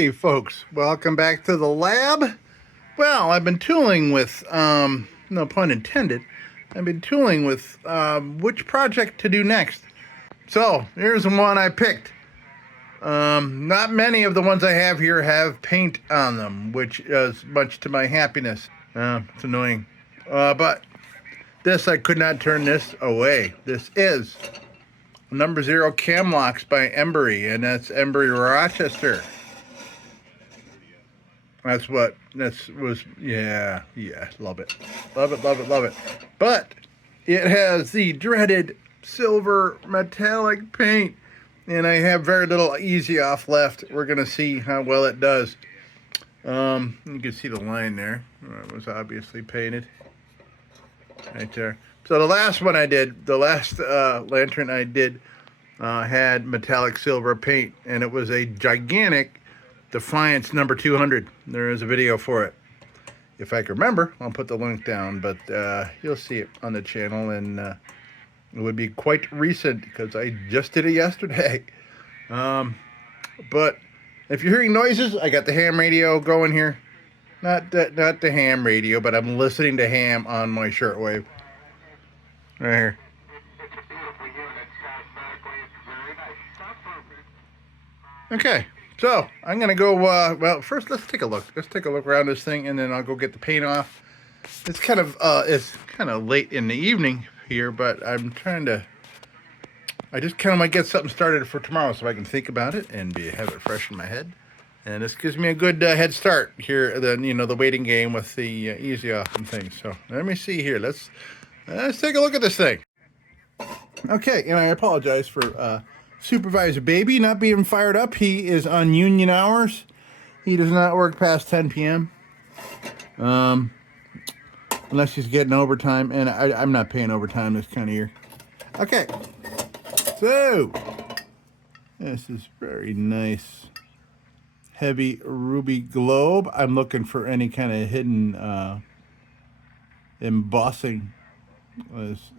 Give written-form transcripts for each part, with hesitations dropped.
Hey folks, welcome back to the lab. Well, I've been tooling with, no pun intended, I've been tooling with which project to do next. So here's the one I picked. Not many of the ones I have here have paint on them, which is much to my happiness. It's annoying. But this, I could not turn this away. This is number 0 Camlox by Embury, and that's Embury Rochester. Yeah, love it. Love it, love it, love it. But it has the dreaded silver metallic paint, and I have very little easy off left. We're going to see how well it does. You can see the line there. It was obviously painted right there. So the last one I did, the last lantern I did, had metallic silver paint, and it was a gigantic Defiance number 200. There is a video for it. If I can remember, I'll put the link down, but you'll see it on the channel, and it would be quite recent because I just did it yesterday. But if you're hearing noises, I got the ham radio going here. Not the ham radio, but I'm listening to ham on my shortwave. Right here. Okay. So I'm gonna go. Well, first let's take a look. Let's take a look around this thing, and then I'll go get the paint off. It's kind of late in the evening here, but I'm trying to. I just kind of might get something started for tomorrow, so I can think about it and have it fresh in my head. And this gives me a good head start here. Then the waiting game with the easy off and things. So let me see here. Let's take a look at this thing. Okay, and I apologize for. Supervisor Baby not being fired up. He is on union hours. He does not work past 10 p.m. Unless he's getting overtime, and I'm not paying overtime this kind of year. Okay, so this is very nice heavy ruby globe. I'm looking for any kind of hidden embossing.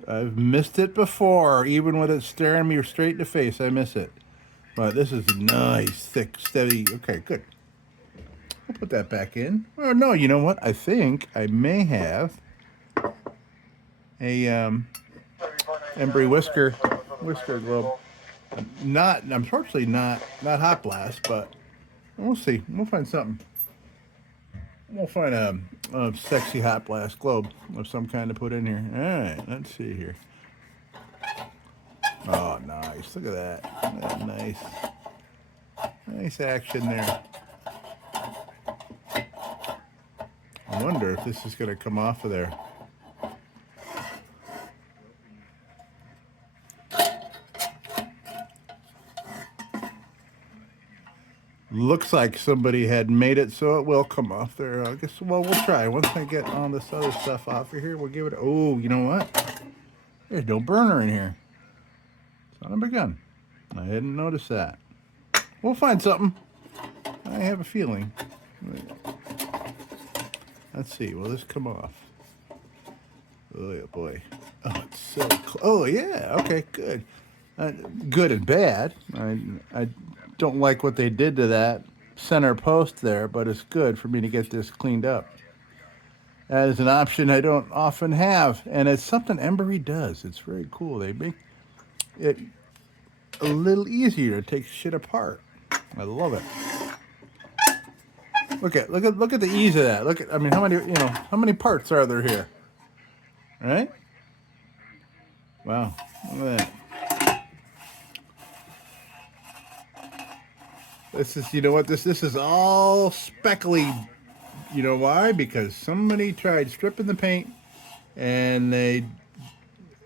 I've missed it before, even with it staring me straight in the face. I miss it. But this is nice, thick, steady. Okay, good. I'll put that back in. Oh no, you know what? I think I may have a Embury whisker globe. Unfortunately not hot blast, but we'll see. We'll find something. We'll find a sexy hot blast globe of some kind to put in here. All right, let's see here. Oh, nice. Look at that. Nice action there. I wonder if this is going to come off of there. Looks like somebody had made it so it will come off there. I guess, well, we'll try. Once I get all this other stuff off of here, we'll give it, oh, you know what? There's no burner in here. Son of a gun. I didn't notice that. We'll find something. I have a feeling. Let's see, will this come off? Oh, yeah, boy. Oh, it's so close. Oh, yeah, okay, good. Good and bad. I don't like what they did to that center post there, but it's good for me to get this cleaned up. That is an option I don't often have, and it's something Embury does. It's very cool. They make it a little easier to take shit apart. I love it. Look at the ease of that. I mean, how many parts are there here? Right? Wow. Look at that. This is, you know what, this is all speckly. You know why? Because somebody tried stripping the paint and they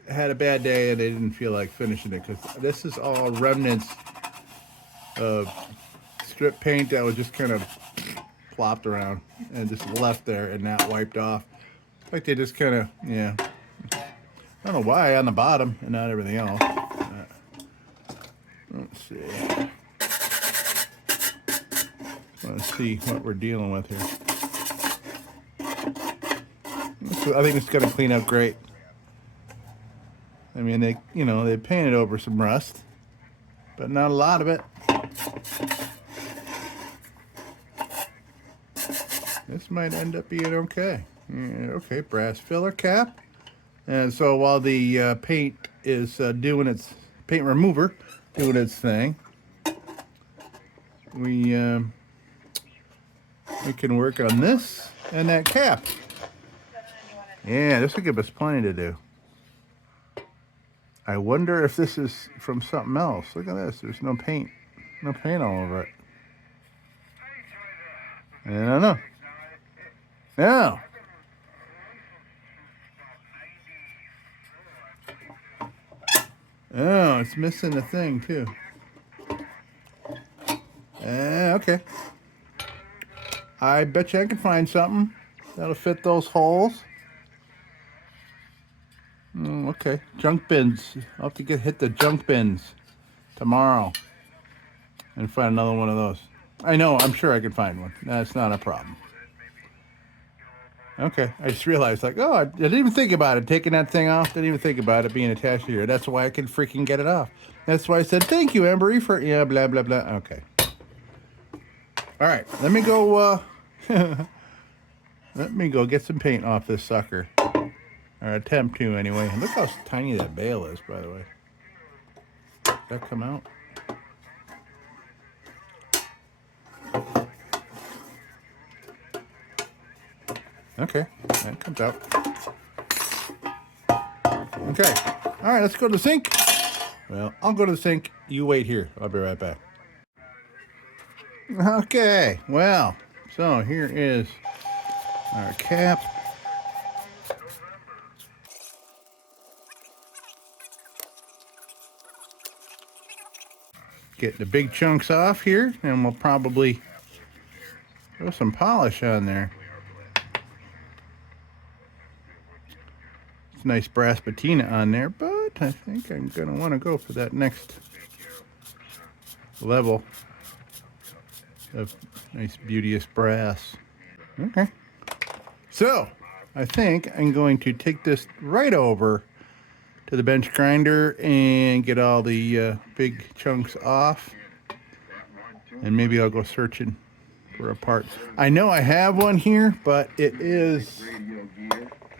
had a bad day and they didn't feel like finishing it, because this is all remnants of strip paint that was just kind of plopped around and just left there and not wiped off. Like they just kind of, yeah. I don't know why on the bottom and not everything else. Let's see. Let's see what we're dealing with here. I think it's going to clean up great. I mean, they painted over some rust, but not a lot of it. This might end up being okay. Yeah, okay, brass filler cap. And so while the paint is doing its paint remover, doing its thing, we can work on this and that cap. Yeah, this will give us plenty to do. I wonder if this is from something else. Look at this. There's no paint. No paint all over it. I don't know. No. Oh, it's missing a thing too. Okay. I bet you I can find something that'll fit those holes. Okay. Junk bins. I'll have to hit the junk bins tomorrow and find another one of those. I know. I'm sure I can find one. That's not a problem. Okay. I just realized, like, oh, I didn't even think about it. Taking that thing off. Didn't even think about it being attached here. That's why I could freaking get it off. That's why I said, thank you, Embury, for, yeah, blah, blah, blah. Okay. All right. Let me go, let me go get some paint off this sucker. Or attempt to, anyway. Look how tiny that bale is, by the way. Did that come out? Okay, that comes out. Okay, all right, let's go to the sink. Well, I'll go to the sink. You wait here. I'll be right back. Okay, well, so here is our cap. Get the big chunks off here, and we'll probably throw some polish on there. It's nice brass patina on there, but I think I'm going to want to go for that next level of nice, beauteous brass. Okay. So, I think I'm going to take this right over to the bench grinder and get all the big chunks off. And maybe I'll go searching for a part. I know I have one here, but it is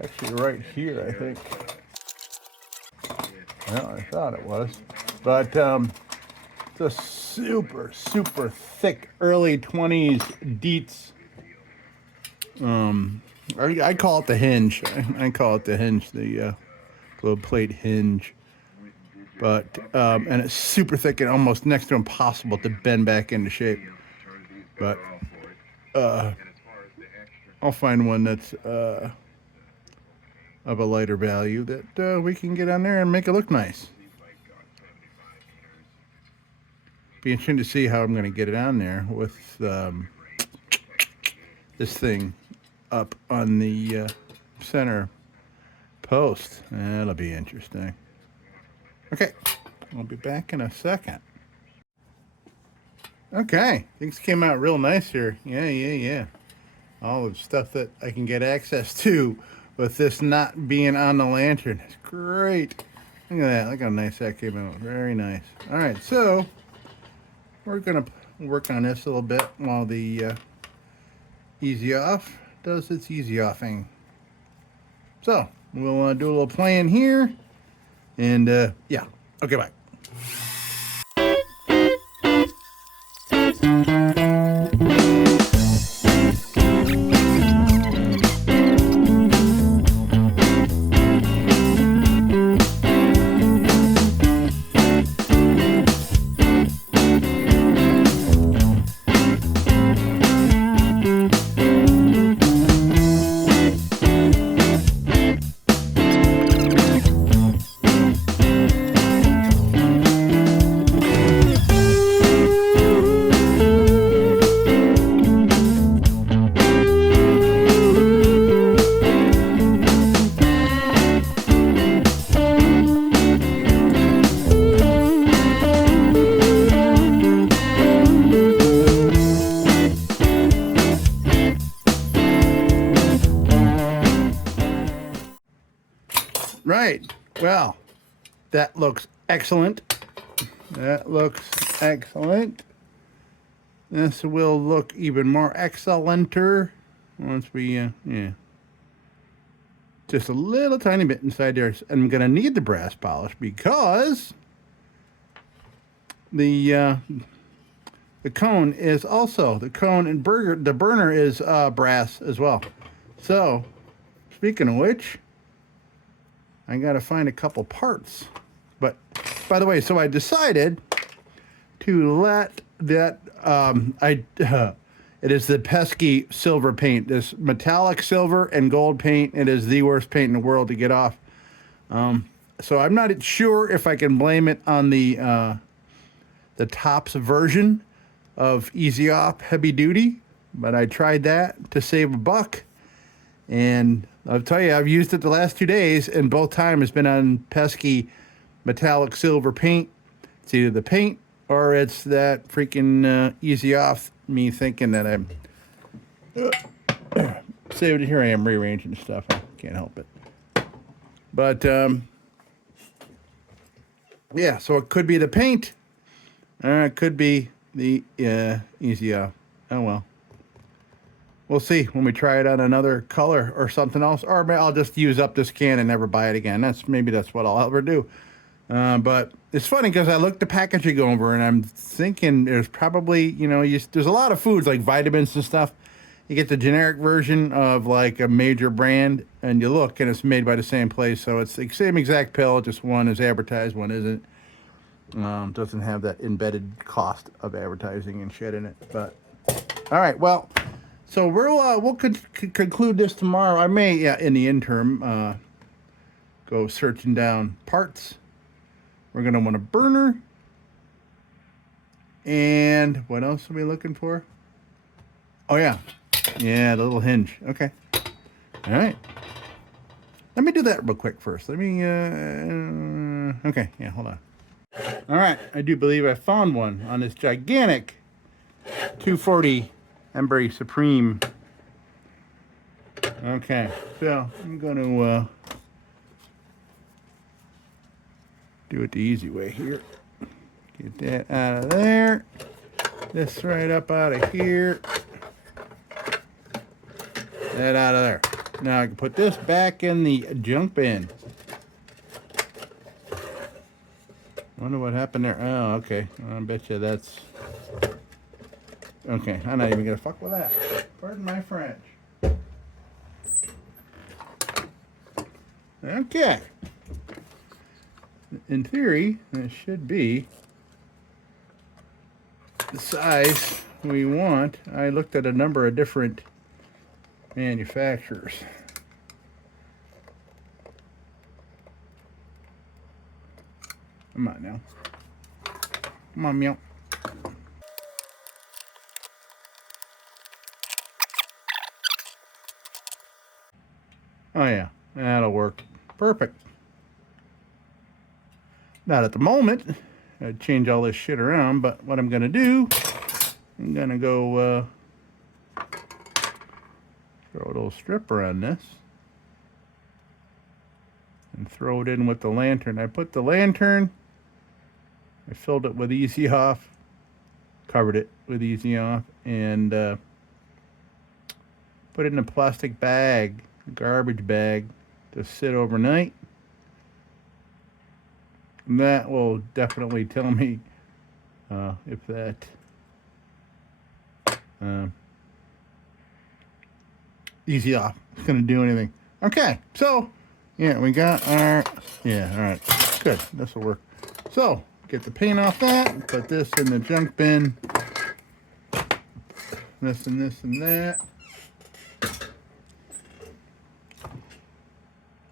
actually right here, I think. Well, I thought it was. But it's a super, super thick early 20s Dietz. I call it the hinge. I call it the hinge, the globe plate hinge. But, and it's super thick and almost next to impossible to bend back into shape. But, I'll find one that's of a lighter value that we can get on there and make it look nice. Be interesting to see how I'm going to get it on there with this thing up on the center post. That'll be interesting. Okay, I'll be back in a second. Okay, things came out real nice here. Yeah. All the stuff that I can get access to with this not being on the lantern. It's great. Look at that. Look how nice that came out. Very nice. All right, so we're going to work on this a little bit while the easy off does its easy offing. So we'll do a little playing here. And yeah, okay, bye. Right, well, that looks excellent. That looks excellent. This will look even more excellenter once we, yeah. Just a little tiny bit inside there. And I'm going to need the brass polish because the cone is also, the cone and the burner is brass as well. So, speaking of which, I got to find a couple parts. But, by the way, so I decided to let that, it is the pesky silver paint. This metallic silver and gold paint. It is the worst paint in the world to get off. So I'm not sure if I can blame it on the Topps version of Easy Off Heavy Duty, but I tried that to save a buck. And I'll tell you, I've used it the last 2 days, and both times it's been on pesky metallic silver paint. It's either the paint or it's that freaking Easy Off. Me thinking that I'm saved it. Here I am rearranging stuff. I can't help it. But yeah, so it could be the paint, or it could be the Easy Off. Oh well, we'll see when we try it on another color or something else, or I'll just use up this can and never buy it again. Maybe that's what I'll ever do. But it's funny because I looked the packaging over and I'm thinking there's probably, there's a lot of foods like vitamins and stuff. You get the generic version of like a major brand and you look and it's made by the same place. So it's the same exact pill, just one is advertised, one isn't. Doesn't have that embedded cost of advertising and shit in it. But all right, well, so we'll conclude this tomorrow. I may, in the interim, go searching down parts. We're going to want a burner. And what else are we looking for? Oh, yeah. Yeah, the little hinge. Okay. All right. Let me do that real quick first. Let me, okay. Yeah, hold on. All right. I do believe I found one on this gigantic 240 Embury Supreme. Okay. So I'm going to, do it the easy way here. Get that out of there. This right up out of here. That out of there. Now I can put this back in the junk bin. Wonder what happened there. Oh, okay. I bet you that's... Okay, I'm not even going to fuck with that. Pardon my French. Okay. In theory, it should be the size we want. I looked at a number of different manufacturers. Come on now. Come on, meow. Oh yeah, that'll work. Perfect. Not at the moment. I'd change all this shit around, but what I'm gonna do, I'm gonna go throw a little strip around this and throw it in with the lantern. I put the lantern, I filled it with Easy Off, covered it with Easy Off, and put it in a plastic bag, garbage bag, to sit overnight. And that will definitely tell me if that Easy Off is going to do anything. Okay, so yeah, we got our, yeah, all right, good, this will work. So get the paint off that, put this in the junk bin, this and this and that.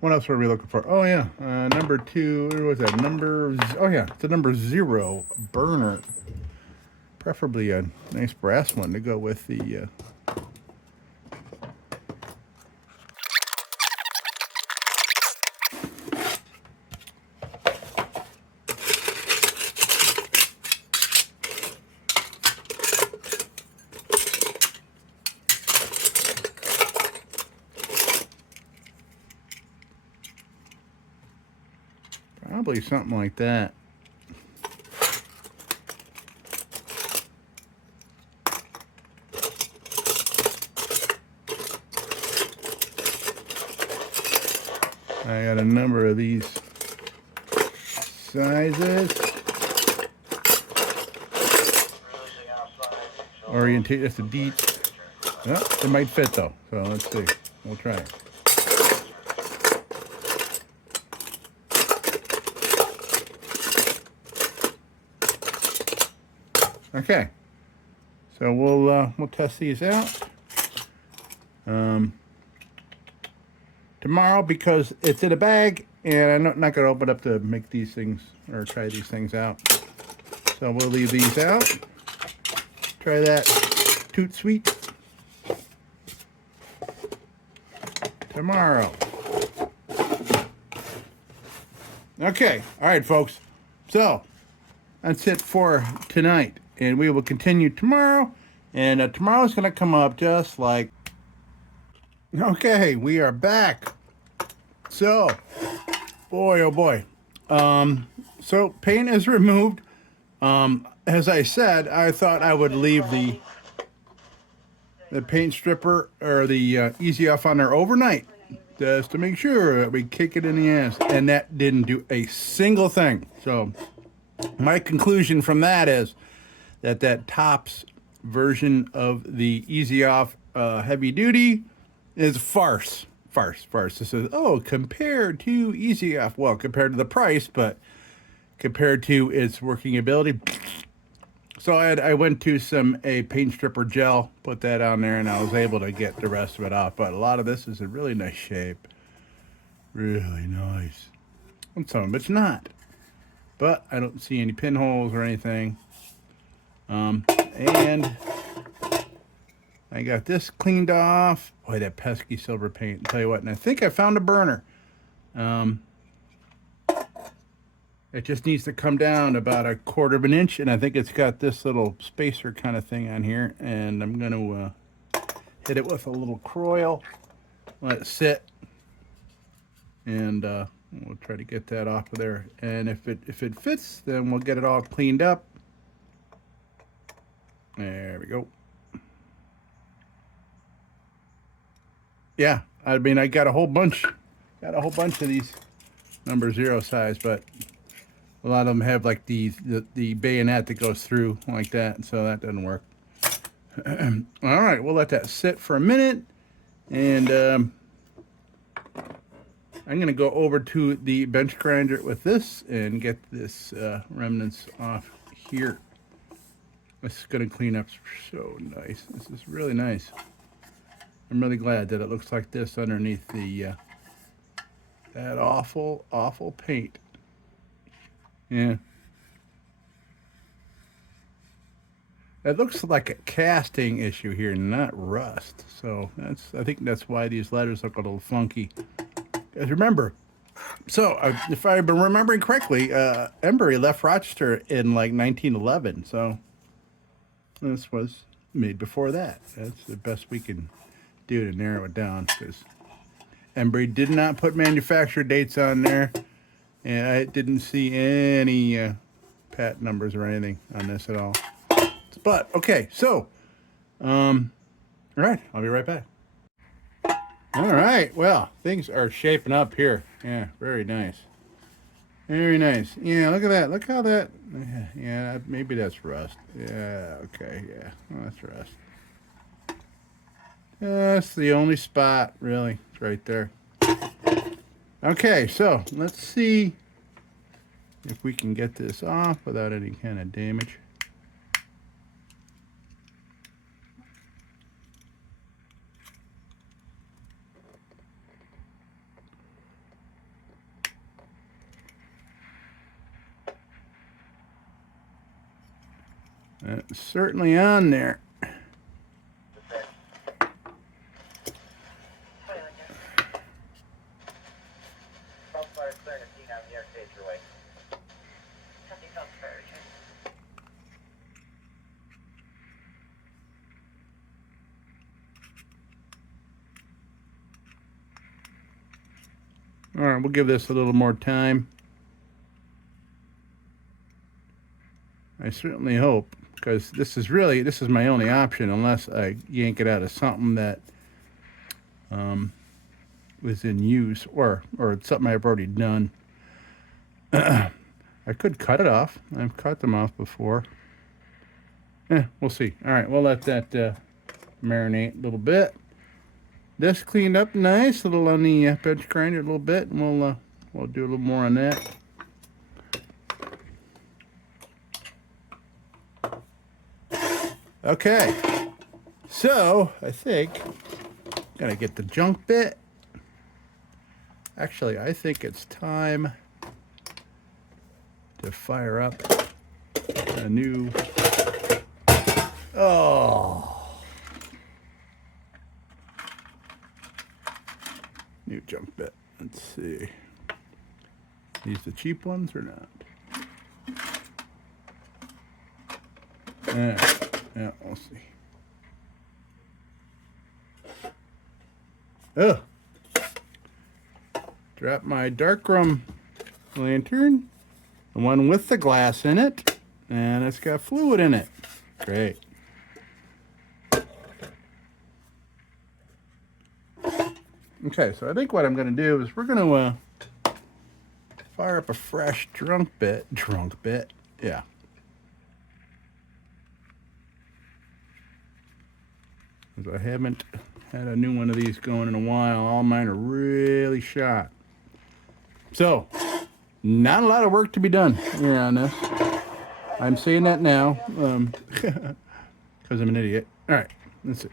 What else were we looking for? Oh yeah, number 2. What was that? Oh yeah, it's a number 0 burner. Preferably a nice brass one to go with the. Probably something like that. I got a number of these sizes. Orientate, that's a D. Well, it might fit though, so let's see. We'll try it. Okay, so we'll test these out tomorrow because it's in a bag, and I'm not going to open up to make these things or try these things out. So we'll leave these out. Try that Toot Sweet tomorrow. Okay, all right, folks. So that's it for tonight. And we will continue tomorrow. And tomorrow's going to come up just like... Okay, we are back. So, boy, oh boy. So, paint is removed. As I said, I thought I would leave the paint stripper or the Easy Off on there overnight. Just to make sure that we kick it in the ass. And that didn't do a single thing. So, my conclusion from that is that Tops version of the Easy Off heavy duty is farce. This is, oh, compared to Easy Off. Well, compared to the price, but compared to its working ability. So I went to a paint stripper gel, put that on there, and I was able to get the rest of it off. But a lot of this is in really nice shape. Really nice. And some of it's not. But I don't see any pinholes or anything. And I got this cleaned off. Boy, that pesky silver paint. I'll tell you what, and I think I found a burner. It just needs to come down about 1/4 of an inch, and I think it's got this little spacer kind of thing on here, and I'm going to hit it with a little croil, let it sit, and we'll try to get that off of there. And if it fits, then we'll get it all cleaned up. There we go. Yeah, I mean, I got a whole bunch of these number 0 size, but a lot of them have like the bayonet that goes through like that, so that doesn't work. All right, we'll let that sit for a minute, and I'm gonna go over to the bench grinder with this and get this remnants off here. This is going to clean up so nice. This is really nice. I'm really glad that it looks like this underneath the that awful paint. Yeah. It looks like a casting issue here, not rust. So I think that's why these letters look a little funky. Because remember, so if I've been remembering correctly, Embury left Rochester in like 1911. So this was made before that. That's the best we can do to narrow it down, because Embury did not put manufacturer dates on there, and I didn't see any patent numbers or anything on this at all. But okay, so all right, I'll be right back. All right, well, things are shaping up here. Yeah, very nice. Very nice. Yeah, look at that. Look how that... Yeah, maybe that's rust. Yeah, okay, yeah. Well, that's rust. That's the only spot, really. It's right there. Okay, so let's see if we can get this off without any kind of damage. It's certainly on there. All right, we'll give this a little more time. I certainly hope, because this is my only option, unless I yank it out of something that was in use, or it's something I've already done. I could cut it off. I've cut them off before. We'll see. All right, we'll let that marinate a little bit. This cleaned up nice, a little on the bench grinder a little bit, and we'll do a little more on that. Okay, so I think I'm gonna get the junk bit. Actually, I think it's time to fire up a new, new junk bit. Let's see. These the cheap ones or not? Yeah, we'll see. Oh, drop my darkroom lantern, the one with the glass in it, and it's got fluid in it. Great. Okay, so I think what I'm going to do is we're going to fire up a fresh drunk bit, yeah. Because I haven't had a new one of these going in a while. All mine are really shot. So, not a lot of work to be done here on this. I'm saying that now because I'm an idiot. All right, let's see.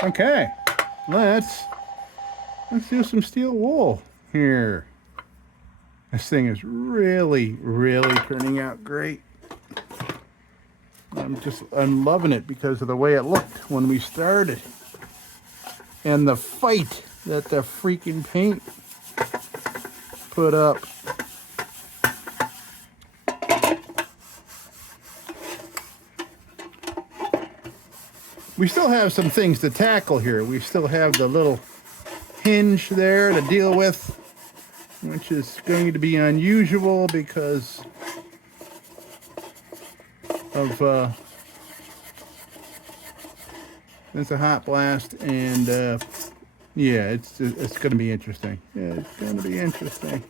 Okay, let's do some steel wool here. This thing is really, really turning out great. I'm loving it because of the way it looked when we started. And the fight that the freaking paint put up. We still have some things to tackle here. We still have the little hinge there to deal with, which is going to be unusual because of it's a hot blast, and yeah, it's going to be interesting. Yeah, it's going to be interesting.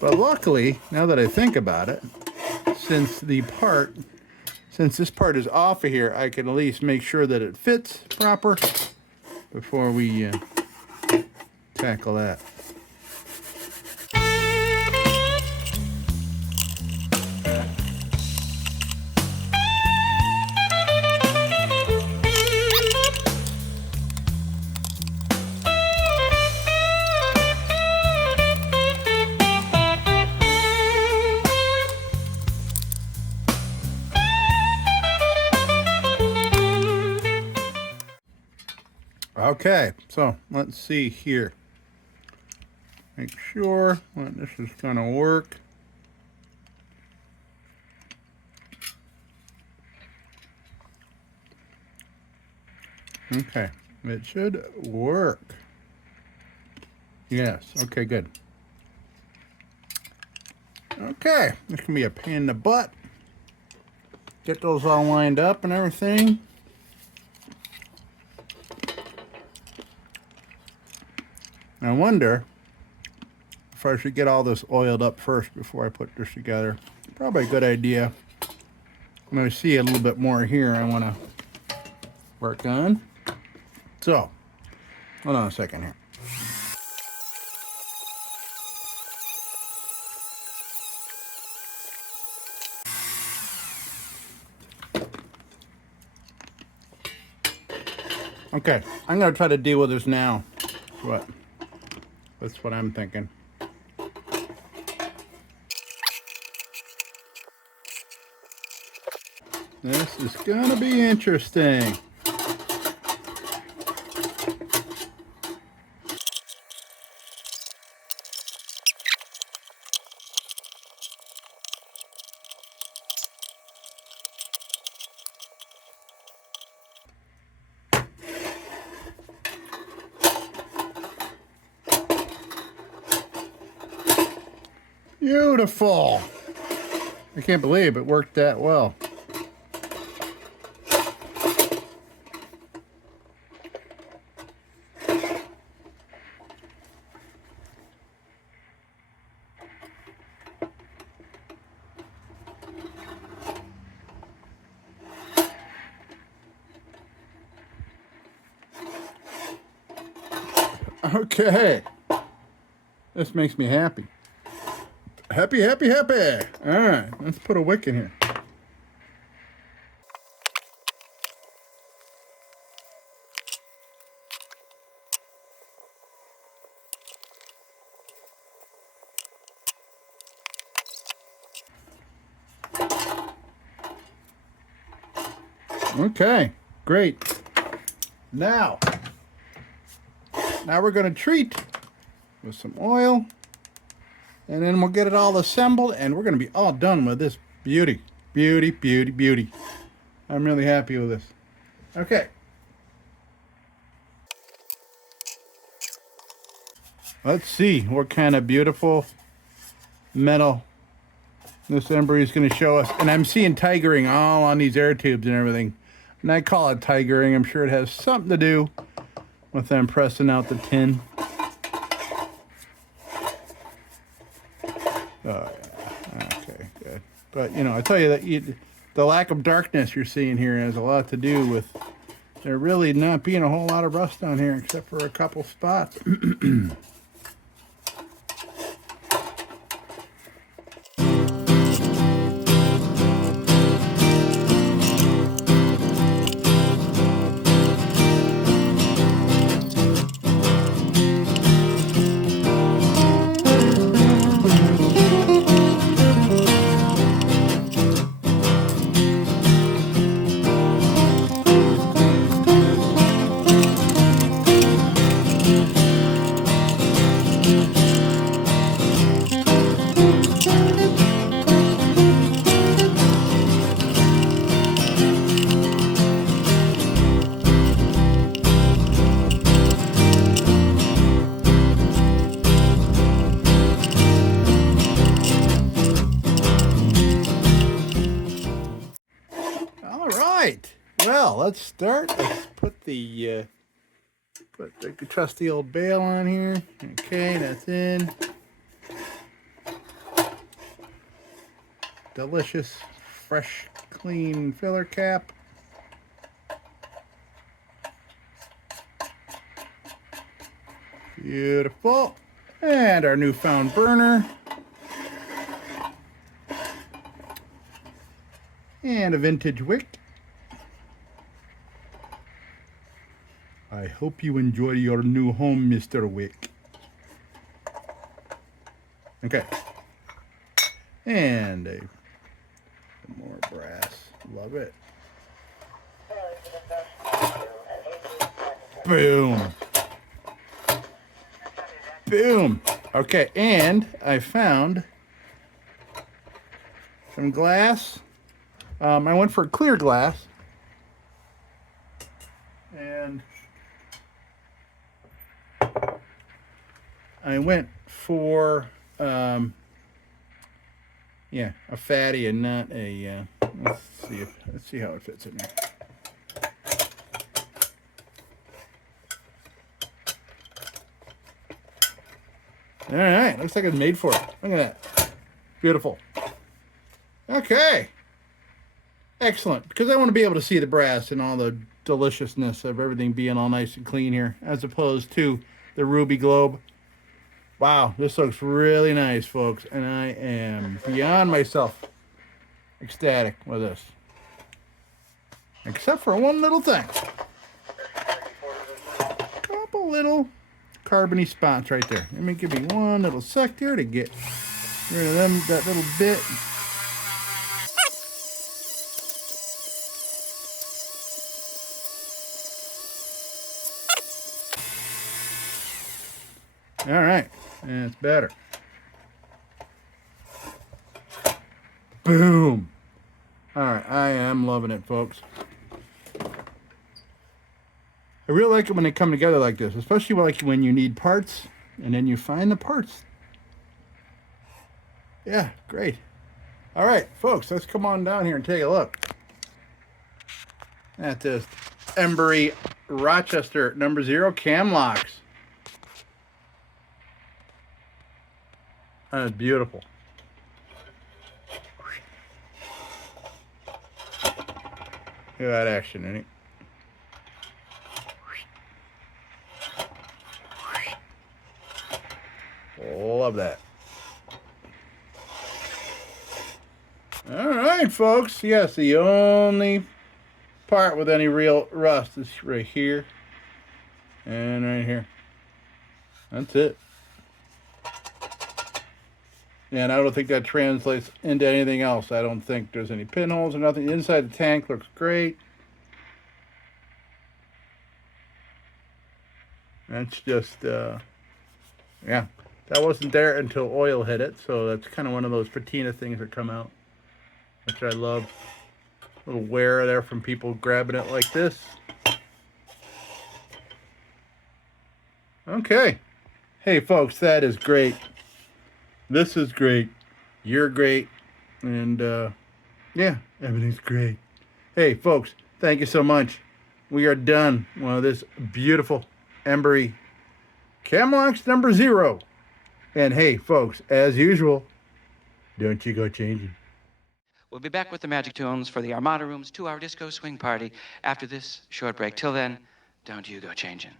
But luckily, now that I think about it, since this part is off of here, I can at least make sure that it fits proper before we tackle that. Okay, so let's see here. Make sure that this is going to work. Okay, it should work. Yes, okay, good. Okay, this can be a pain in the butt. Get those all lined up and everything. I wonder if I should get all this oiled up first before I put this together. Probably a good idea. I'm going to see a little bit more here I want to work on. So, hold on a second here. Okay, I'm going to try to deal with this now. That's what I'm thinking. This is gonna be interesting. Beautiful. I can't believe it worked that well. Okay. This makes me happy. Happy, happy, happy. All right, let's put a wick in here. Okay, great. Now we're going to treat with some oil. And then we'll get it all assembled, and we're going to be all done with this beauty. Beauty, beauty, beauty. I'm really happy with this. Okay. Let's see what kind of beautiful metal this Embury is going to show us. And I'm seeing tigering all on these air tubes and everything. And I call it tigering. I'm sure it has something to do with them pressing out the tin. Oh, yeah. Okay, good. But, you know, I tell you that the lack of darkness you're seeing here has a lot to do with there really not being a whole lot of rust on here except for a couple spots. All right. Well, let's start. Let's put the trusty old bail on here. Okay, that's in. Delicious, fresh, clean filler cap. Beautiful. And our newfound burner. And a vintage wick. I hope you enjoy your new home, Mr. Wick. Okay. And some more brass. Love it. Boom. Boom. Okay, and I found some glass. I went for clear glass. And I went for yeah, a fatty and not a let's see how it fits in here. All right, looks like it's made for it. Look at that. Beautiful. Okay. Excellent, because I want to be able to see the brass and all the deliciousness of everything being all nice and clean here, as opposed to the ruby globe. Wow, this looks really nice, folks, and I am beyond myself ecstatic with this. Except for one little thing. Couple little carbony spots right there. Let me give me one little sec here to get rid of them, that little bit. All right, that's better. Boom. All right, I am loving it, folks. I really like it when they come together like this, especially like when you need parts and then you find the parts. Yeah, great. All right, folks, let's come on down here and take a look at this Embury Rochester #0 Camlox. That is beautiful. Look at that action in it. Love that. All right, folks. Yes, the only part with any real rust is right here and right here. That's it. And I don't think that translates into anything else. I don't think there's any pinholes or nothing. The inside the tank looks great. That's just, yeah. That wasn't there until oil hit it. So that's kind of one of those patina things that come out, which I love. A little wear there from people grabbing it like this. Okay. Hey, folks, that is great. This is great. You're great. And, yeah, everything's great. Hey, folks, thank you so much. We are done with this beautiful Embury Camlox #0. And, hey, folks, as usual, don't you go changing. We'll be back with the Magic Tunes for the Armada Room's 2-hour disco swing party after this short break. Till then, don't you go changing.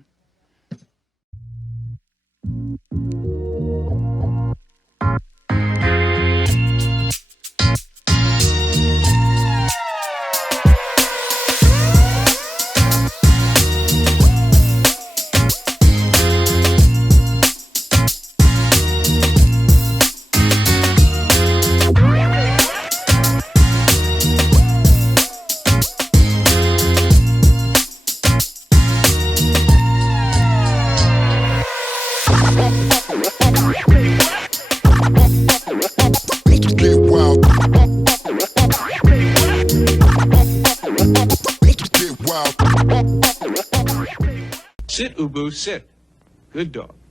Sit, Ubu, sit. Good dog.